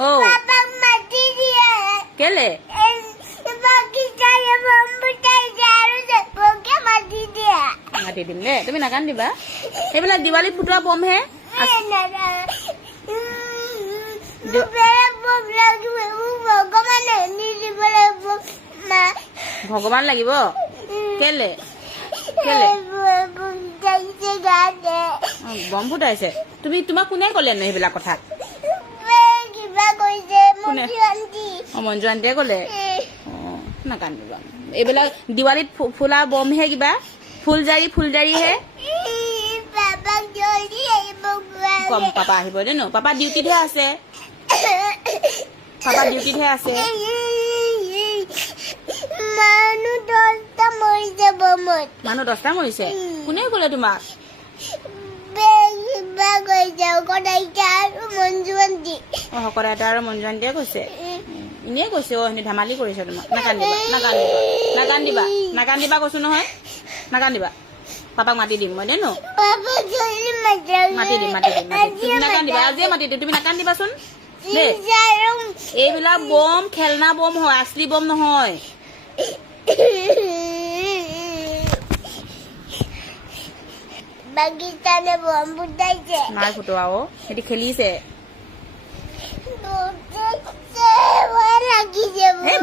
Oh. Papa mati dia. কেলে Bagi saya membutai jarum sebagai mati dia. মাতি দিম দে তুমি নাকান্দিবা এইবিলাক দিৱালী ফুটোৱা বম হে ভগৱান লাগিব কেলে কেলে বম ফুটাইছে তুমি তোমাক কোনে ক'লে ন এইবিলাক কথা মঞ্জু আন্টিয়ে ক'লে নাকান্দিবা এইবিলাক দিৱালীত ফুলা বম হে কিবা ফুলজাৰি হে কম পাপা আহিব দে ন পাপা ডিউটিতহে আছে মানুহ 10টা মৰিছে কোনে ক'লে তোমাক শকৰাইতা আৰু মঞ্জু আন্টিয়ে কৈছে এনেই কৈছে এনে ধেমালি কৰিছে তোমাক নাকান্দিবা কৈছো নহয় নাকান্দিবা পাপাক মাতি দিম মই দে ন মাতি দিম তুমি নাকান্দিবা আজিয়ে মাতি দিম তুমি নাকান্দিবাচোন দেই এইবিলাক বম খেলনা বম হয় আছলি বম নহয় বাগিচানে বম ফুটাইছে নাই ফুটোৱা সিহঁতি খেলিছে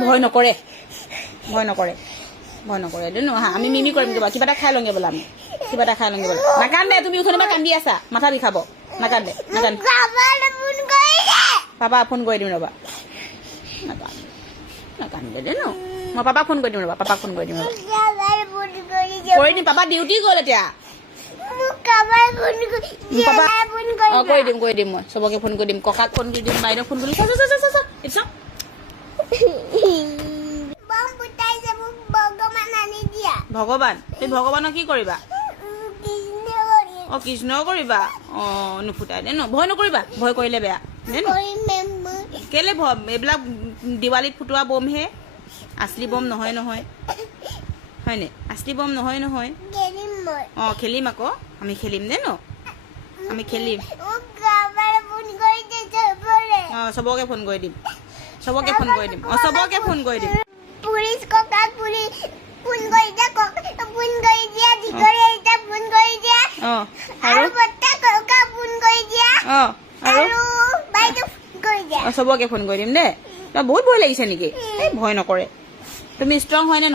ভয় নকৰে দে ন আমি মিমি কৰিম কিবা এটা খাই লওঁগে বোলা আমি কিবা এটা খাই লওঁগে বোলা নাকান্দে তুমি ওচৰতে কান্দি আছা মাথা বিষাব নাকান্দে পাপা ফোন কৰি দিম ৰবা নাকান্দে দে ন মই পাপাক ফোন কৰি দিম ৰবা কৰি দিম পাপা ডিউটি গ'ল এতিয়া কৰি দিম মই চবকে ফোন কৰি দিম ককাক ফোন কৰি দিম বাইদেউ ফোন কৰি ভগৱান তুমি ভগৱানক কি কৰিবা কৃষ্ণ কৰিবা নুফুটাই দে ন ভয় নকৰিবা ভয় কৰিলে বেয়া দে ন কেলে এইবিলাক দিৱালীত ফুটোৱা বম হে আছলি বম নহয় হয়নে আছলি বম নহয় খেলিম আকৌ আমি খেলিম দে ন আমি খেলিম চবকে ফোন কৰি দিম পুলিচ ককাক পুলিচ ফোন কৰি দিয়া ফোন কৰি দিয়া আৰু বৰ্তা ককা ফোন কৰি দিয়া আৰু বাইদেউ ফোন কৰি দিয়া চবকে ফোন কৰি দিম দে তই বহুত ভয় লাগিছে নেকি এই ভয় নকৰে তুমি ষ্ট্ৰং হয় নে